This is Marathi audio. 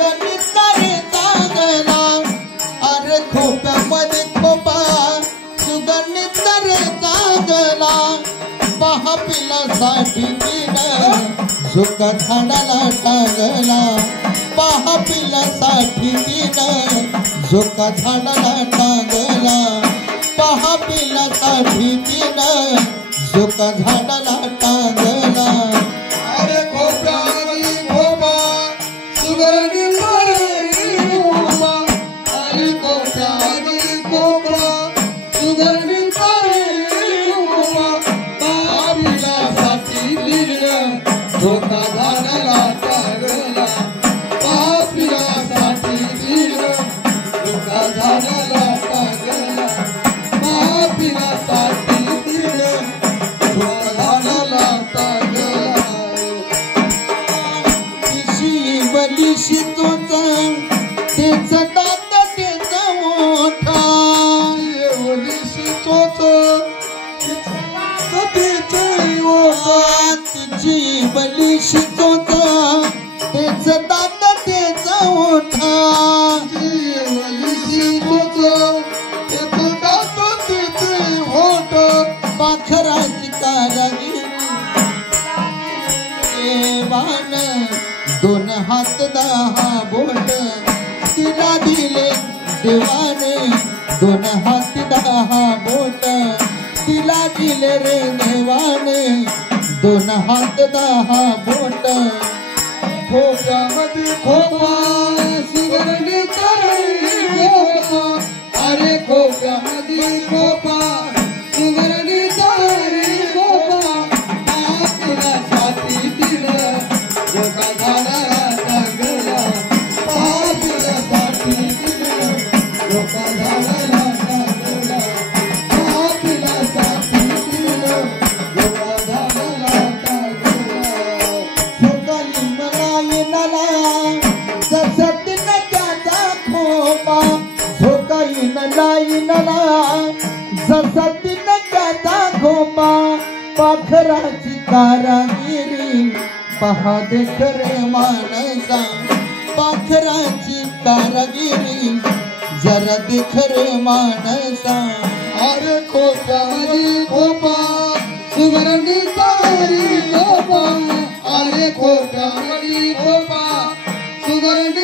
सुगंधित रे चांगला अरे खोप्यामध्ये खोपा सुगंधित रे चांगला पहा पिलासाठी तिनं झोका झाडाला टांगला पहा पिलासाठी तिनं झोका झाडाला टांगला पहा पिलासाठी तिनं झोका झाडाला टांगला अरे खोप्यामध्ये खोपा सुगंधित रे खोपा अरे खोप्यामध्ये खोपा सुगंधित रे खोपा पापिलासाठी तिनं झोका झाडाला टांगला पापिलासाठी तिनं झोका झाडाला टांगला पापिलासाठी तिनं झोका झाडाला टांगला बलिशी तुझा तेच दात तेच मोठा बलिशी तुझा तेच मोठा तिची बलिशी तुझा तेच दात तेच मोठा बलिशी तुझा तेच दात तेच मोठा पाखराची कारागिरी देवान दोन हात 10 बोट तिला दिले देवाने दोन हात 10 बोट तिला दिले रे देवाने दोन हात 10 बोट खोप्यामध्ये खोपा सुगंधित रे खोपा अरे खोप्यामध्ये खोपा सुगंधित रे खोपा पापिलासाठी तिनं झोका झाडाला टांगला पापिलासाठी तिनं झोका झाडाला टांगला पापिलासाठी तिनं झोका झाडाला टांगला सकाळी मला येणाला जसं तिनं त्याचा खोपा सकाळी मला येणाला जसं तिनं त्याचा खोपा पाखराची कारागिरी पहा देख रे माणसा पाखराची कारागिरी जरा देख रे माणसा अरे खोप्यामध्ये खोपा सुगंधित रे खोपा अरे खोप्यामध्ये खोपा सुगंधित